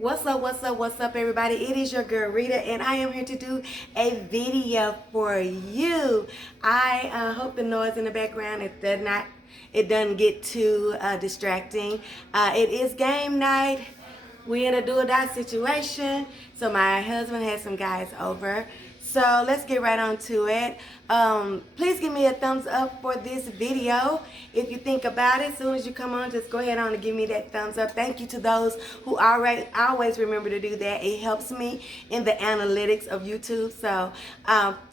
What's up, everybody? It is your girl, Rita, and I am here to do a video for you. I hope the noise in the background, it doesn't get too distracting. It is game night. We in a do or die situation. So my husband has some guys over. So let's get right on to it. Please give me a thumbs up for this video. If you think about it, as soon as you come on, just go ahead on and give me that thumbs up. Thank you to those who always remember to do that. It helps me in the analytics of YouTube. So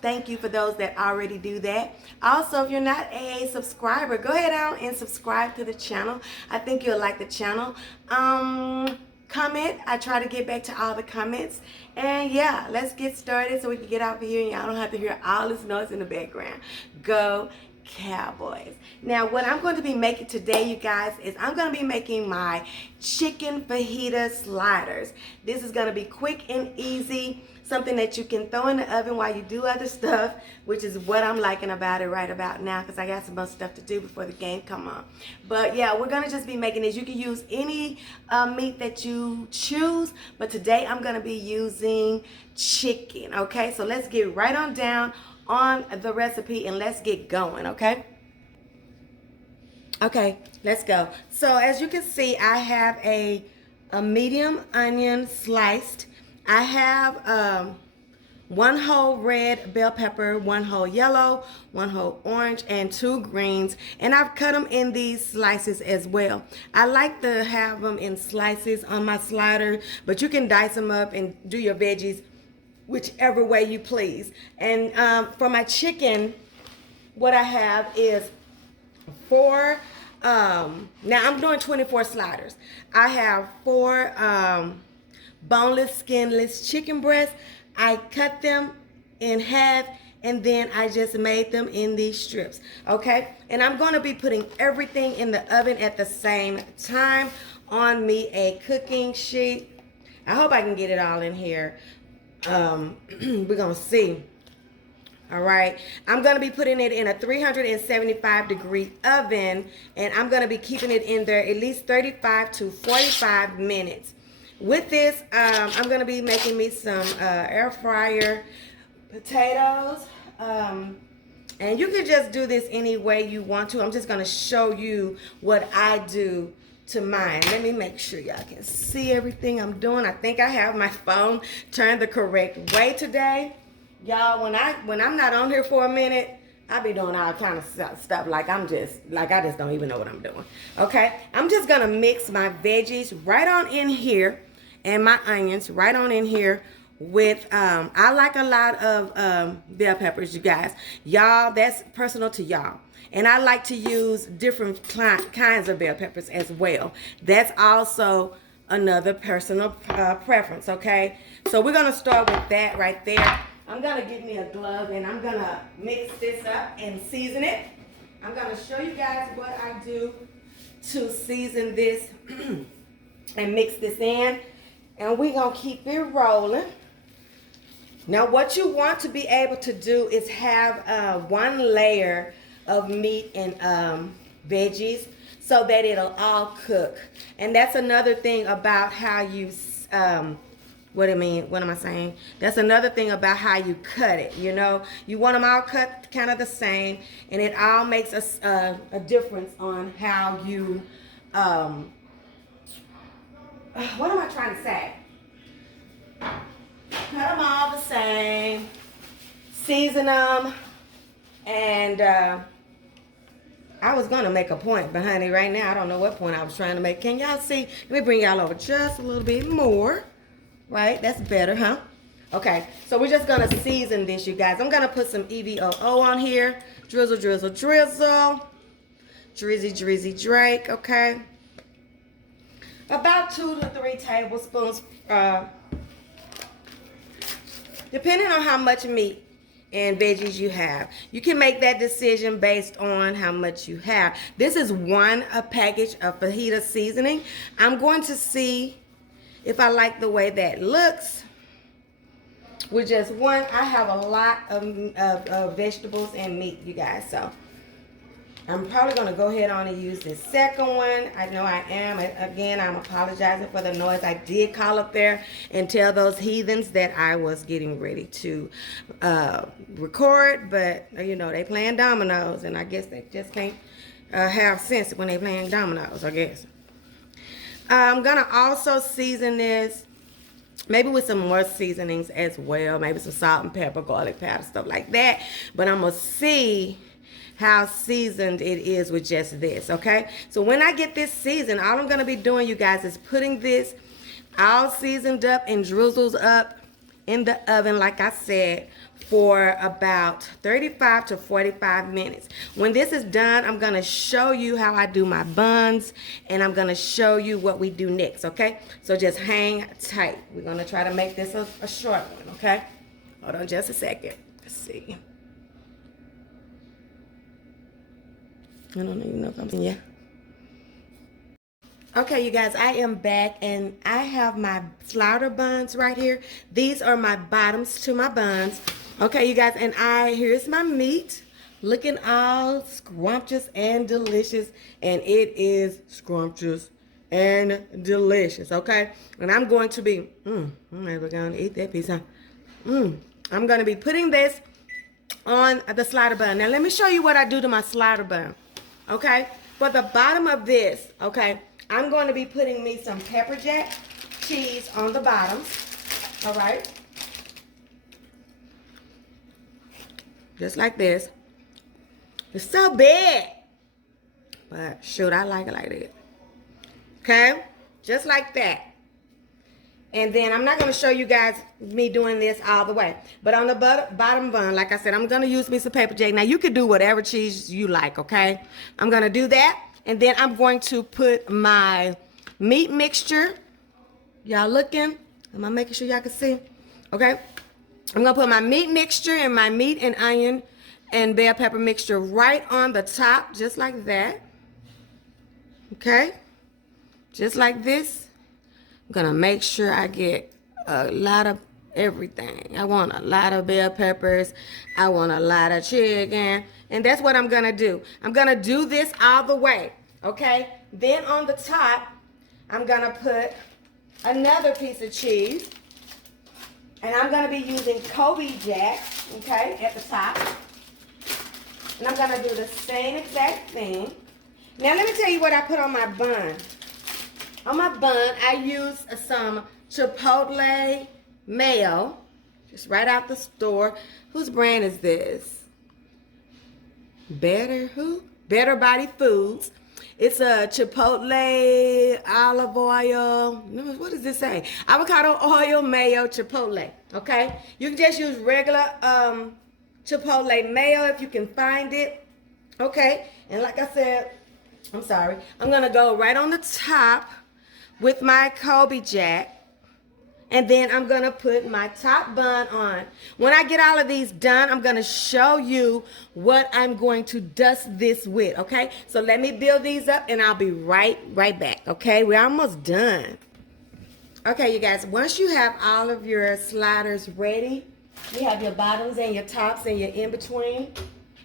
thank you for those that already do that. Also, if you're not a subscriber, go ahead on and subscribe to the channel. I think you'll like the channel. Comment. I try to get back to all the comments. And yeah, let's get started so we can get out of here and y'all don't have to hear all this noise in the background. Go Cowboys. Now, what I'm going to be making today, you guys, is I'm going to be making my chicken fajita sliders. This is going to be quick and easy, something that you can throw in the oven while you do other stuff, which is what I'm liking about it right about now, because I got some other stuff to do before the game come on. But yeah, we're going to just be making this. You can use any meat that you choose, but today I'm going to be using chicken. Okay, so let's get right on down on the recipe and let's get going. Okay, let's go. So as you can see, I have a medium onion sliced. I have one whole red bell pepper, one whole yellow, one whole orange, and 2 greens. And I've cut them in these slices as well. I like to have them in slices on my slider, but you can dice them up and do your veggies whichever way you please. And for my chicken, what I have is 4, now I'm doing 24 sliders. I have 4 boneless, skinless chicken breasts. I cut them in half and then I just made them in these strips, okay? And I'm gonna be putting everything in the oven at the same time on me a cooking sheet. I hope I can get it all in here. We're gonna see. All right, I'm gonna be putting it in a 375-degree oven, and I'm gonna be keeping it in there at least 35 to 45 minutes. With this, I'm gonna be making me some air fryer potatoes, and you can just do this any way you want to. I'm just gonna show you what I do to mine. Let me make sure y'all can see everything I'm doing. I think I have my phone turned the correct way today. Y'all, when I'm not on here for a minute, I be doing all kind of stuff like I just don't even know what I'm doing. Okay, I'm just gonna mix my veggies right on in here and my onions right on in here with I like a lot of bell peppers, you guys. Y'all, that's personal to y'all. And I like to use different kinds of bell peppers as well. That's also another personal preference, okay? So we're gonna start with that right there. I'm gonna get me a glove and I'm gonna mix this up and season it. I'm gonna show you guys what I do to season this and mix this in. And we're gonna keep it rolling. Now what you want to be able to do is have 1 layer of meat and veggies so that it'll all cook. And that's another thing about how you what am I saying? That's another thing about how you cut it. You know, you want them all cut kind of the same, and it all makes a difference on how you what am I trying to say? Cut them all the same, season them, and I was gonna make a point, but honey, right now I don't know what point I was trying to make. Can y'all see? Let me bring y'all over just a little bit more. Right? That's better, huh? Okay, so we're just gonna season this, you guys. I'm gonna put some EVOO on here. Drizzle, drizzle, drizzle. Drizzy, drizzy, Drake, okay? About 2 to 3 tablespoons, depending on how much meat and veggies you have. You can make that decision based on how much you have. This is a package of fajita seasoning. I'm going to see if I like the way that looks with just one. I have a lot of vegetables and meat, you guys, so I'm probably going to go ahead on and use this second one. I know I am. Again, I'm apologizing for the noise. I did call up there and tell those heathens that I was getting ready to record. But, you know, they playing dominoes. And I guess they just can't have sense when they playing dominoes, I guess. I'm going to also season this maybe with some more seasonings as well. Maybe some salt and pepper, garlic powder, stuff like that. But I'm going to see how seasoned it is with just this, okay? So when I get this seasoned, all I'm gonna be doing, you guys, is putting this all seasoned up and drizzles up in the oven, like I said, for about 35 to 45 minutes. When this is done, I'm gonna show you how I do my buns, and I'm gonna show you what we do next, okay? So just hang tight. We're gonna try to make this a short one, okay? Hold on just a second. Let's see. I don't even know if I'm yeah. Okay, you guys, I am back and I have my slider buns right here. These are my bottoms to my buns. Okay, you guys, and here's my meat, looking all scrumptious and delicious, and it is scrumptious and delicious. Okay, and I'm going to be we're gonna eat that piece, huh? I'm gonna be putting this on the slider bun. Now let me show you what I do to my slider bun. Okay, for the bottom of this, okay, I'm going to be putting me some pepper jack cheese on the bottom. All right, just like this. It's so big, but shoot, I like it like that. Okay, just like that. And then I'm not going to show you guys me doing this all the way. But on the bottom bun, like I said, I'm going to use me some pepper jack. Now, you could do whatever cheese you like, okay? I'm going to do that. And then I'm going to put my meat mixture. Y'all looking? Am I making sure y'all can see? Okay? I'm going to put my meat mixture and my meat and onion and bell pepper mixture right on the top, just like that. Okay? Just like this. I'm gonna make sure I get a lot of everything. I want a lot of bell peppers. I want a lot of chicken. And that's what I'm gonna do. I'm gonna do this all the way, okay? Then on the top, I'm gonna put another piece of cheese. And I'm gonna be using Kobe Jack, okay, at the top. And I'm gonna do the same exact thing. Now let me tell you what I put on my bun. On my bun, I use some Chipotle mayo, just right out the store. Whose brand is this? Better Body Foods. It's a Chipotle olive oil. What does this say? Avocado oil mayo Chipotle. Okay, you can just use regular Chipotle mayo if you can find it. Okay, and like I said, I'm sorry, I'm gonna go right on the top with my Kobe Jack, and then I'm gonna put my top bun on. When I get all of these done, I'm gonna show you what I'm going to dust this with, okay? So let me build these up and I'll be right back, okay? We're almost done. Okay, you guys, once you have all of your sliders ready, you have your bottoms and your tops and your in-between,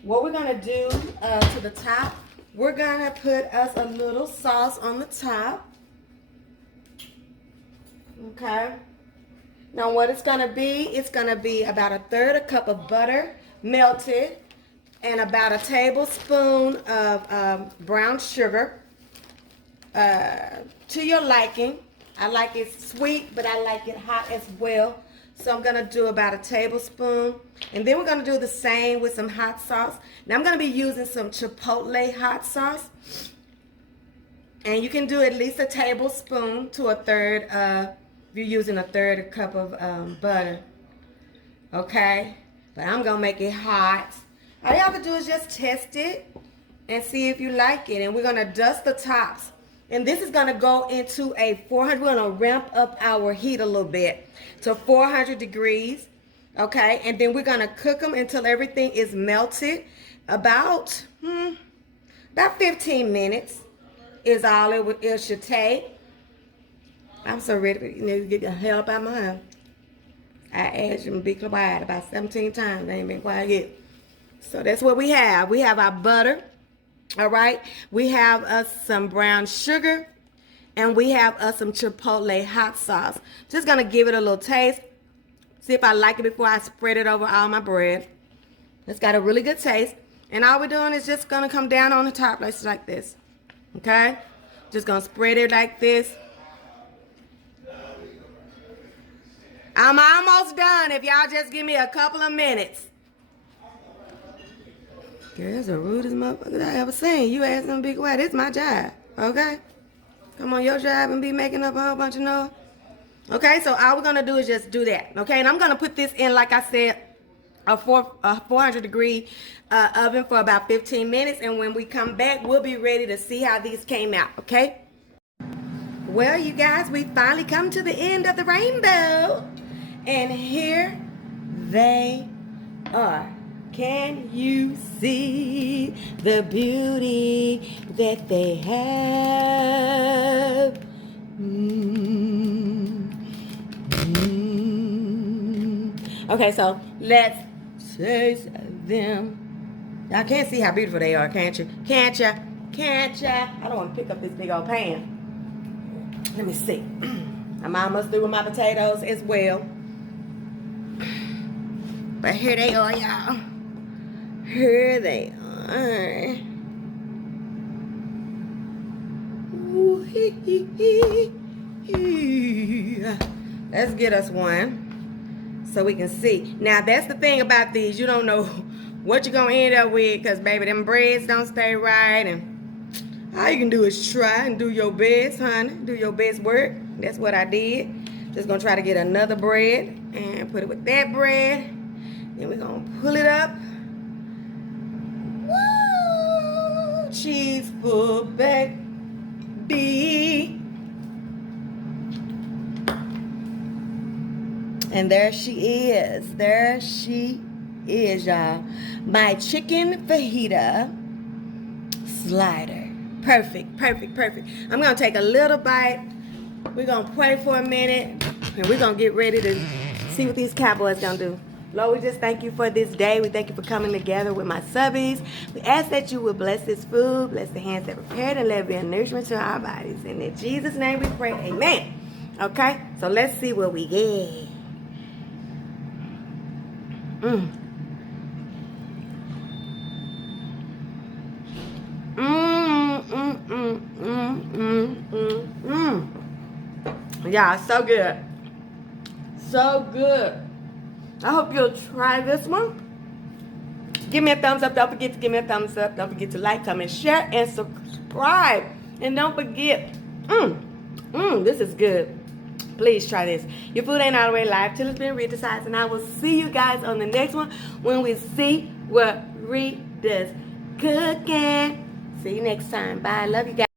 what we're gonna do to the top, we're gonna put us a little sauce on the top. Okay, now what it's gonna be about a third a cup of butter melted and about a tablespoon of brown sugar to your liking. I like it sweet, but I like it hot as well. So I'm gonna do about a tablespoon, and then we're gonna do the same with some hot sauce. Now I'm gonna be using some Chipotle hot sauce, and you can do at least a tablespoon to a third if you're using a third a cup of butter. Okay, but I'm gonna make it hot. All you have to do is just test it and see if you like it. And we're gonna dust the tops. And this is gonna go into a 400, we're gonna ramp up our heat a little bit to 400 degrees. Okay, and then we're gonna cook them until everything is melted. About 15 minutes is all it should take. I'm so ready for you to get the hell up out of my house. I asked you to be quiet about 17 times. They ain't been quiet yet. So that's what we have. We have our butter. All right. We have us some brown sugar. And we have us some Chipotle hot sauce. Just going to give it a little taste. See if I like it before I spread it over all my bread. It's got a really good taste. And all we're doing is just going to come down on the top like this. Okay? Just going to spread it like this. I'm almost done if y'all just give me a couple of minutes. Girl, that's the rudest motherfucker I ever seen. You ask them to be quiet. It's my job. Okay? Come on your job and be making up a whole bunch of noise. Okay, so all we're going to do is just do that. Okay, and I'm going to put this in, like I said, a 400 degree oven for about 15 minutes. And when we come back, we'll be ready to see how these came out. Okay? Well, you guys, we finally come to the end of the rainbow. And here they are. Can you see the beauty that they have? Okay, so let's taste them. Y'all can't see how beautiful they are, can't you? Can't ya? Can't ya? I don't want to pick up this big old pan. Let me see. I'm almost through with my potatoes as well. But here they are, y'all. Here they are. Ooh, let's get us one so we can see. Now, that's the thing about these. You don't know what you're going to end up with because, baby, them breads don't stay right. And all you can do is try and do your best, honey. Do your best work. That's what I did. Just going to try to get another bread and put it with that bread. Then we're going to pull it up. Woo! Cheese for baby. And there she is. There she is, y'all. My chicken fajita slider. Perfect, perfect, perfect. I'm going to take a little bite. We're going to pray for a minute. And we're going to get ready to see what these cowboys going to do. Lord, we just thank you for this day. We thank you for coming together with my subbies. We ask that you would bless this food, bless the hands that prepared, and let it be a nourishment to our bodies. And in Jesus' name we pray, amen. Okay, so let's see what we get. Yeah, so good. So good. I hope you'll try this one. Give me a thumbs up. Don't forget to give me a thumbs up. Don't forget to like, comment, share, and subscribe. And don't forget, this is good. Please try this. Your food ain't all the way live till it's been RitasEatas, and I will see you guys on the next one when we see what Rita's cooking. See you next time. Bye. Love you guys.